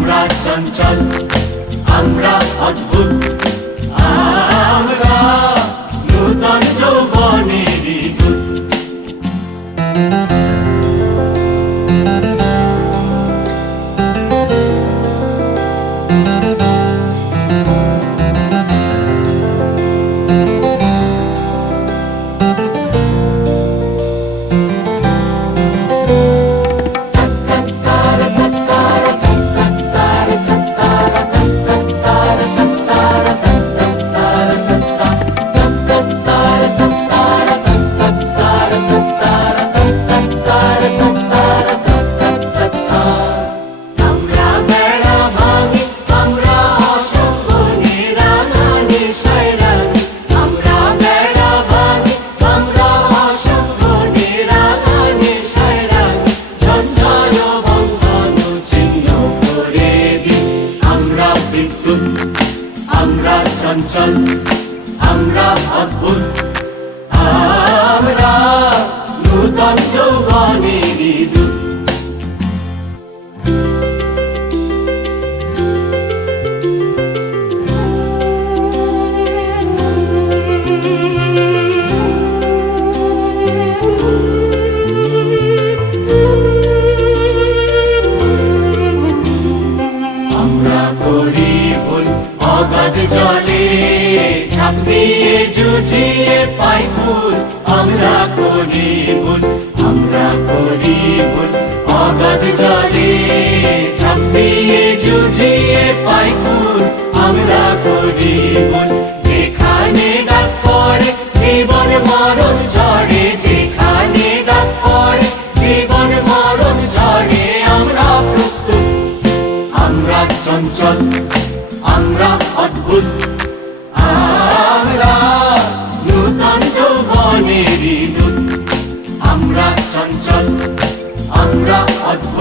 আমরা চঞ্চল, আমরা অদ্ভুত, আমরা নূতন যৌবনেরই দূত। আমরা চঞ্চল, আমরা অদ্ভুত, আমরা নূতন যৌবনেরই দূত। আমরা করি ভুল অগাধ জলে, ঝাঁপ দিয়ে জুঝিয়ে পাই ফুল। আমরা করি ভুল, আমরা করি ভুল অগাধ জলে, ঝাঁপ দিয়ে জুঝিয়ে পাই ফুল। আমরা করি ভুল, যেখানে ডাক পড়ে জীবন মরণ ঝড়ে, যেখানে ডাক পড়ে জীবন মরণ ঝড়ে আমরা প্রস্তুত। আমরা চঞ্চল, আমরা অদ্ভুত, আমরা নূতন যৌবনেরই দূত। আমরা চঞ্চল, আমরা অদ্ভুত।